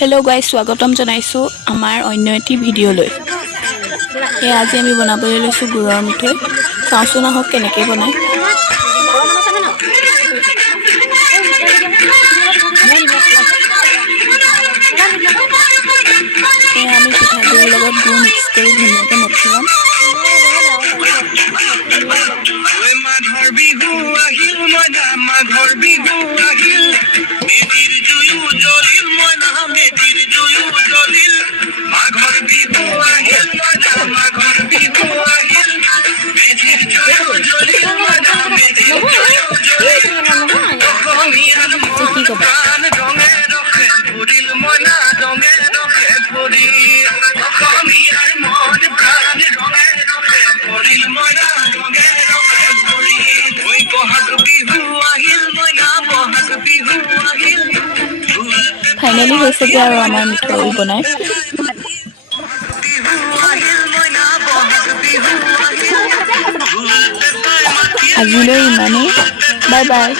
Hello' guys স্বাগতম জনাইছোঁ আমাৰ অন্য এটি ভিডিঅ'লৈ। আজি আমি বনাবলৈ লৈছোঁ গুড়ৰ মিঠৈ। চাওঁচোন আহক কেনেকৈ বনায়। আমি পিঠাগুড়িৰ লগত গুড় মিক্স কৰি ধুনীয়াকৈ মঠি ল'ম। মাঘৰ বিহু আহিল মইনা মাঘৰ বিহু আহিল মেজিৰ জুয়ো জ্বলিল মইনা মেজিৰ জুয়ো জ্বলিল মাঘৰ বিহু আহিল মইনা মাঘৰ বিহু আহিল মেজিৰ জুয়ো জ্বলিল মইনা মেজিৰ জুয়ো জ্বলিল অসমীয়াৰ মন প্ৰাণ ৰঙে ৰঙে ভৰিল মইনা ৰঙে ৰঙে ভৰিল অসমীয়াৰ মন প্ৰাণ ৰঙে ৰঙে ভৰিল মইনা ৰঙে ৰঙে বহাগ বিহু আহিল মইনা বহাগ বিহু আহিল ফাইনেলি হৈছেগৈ আৰু আমাৰ মিঠৈ বনাই। আজিলৈ ইমানেই। Bye bye.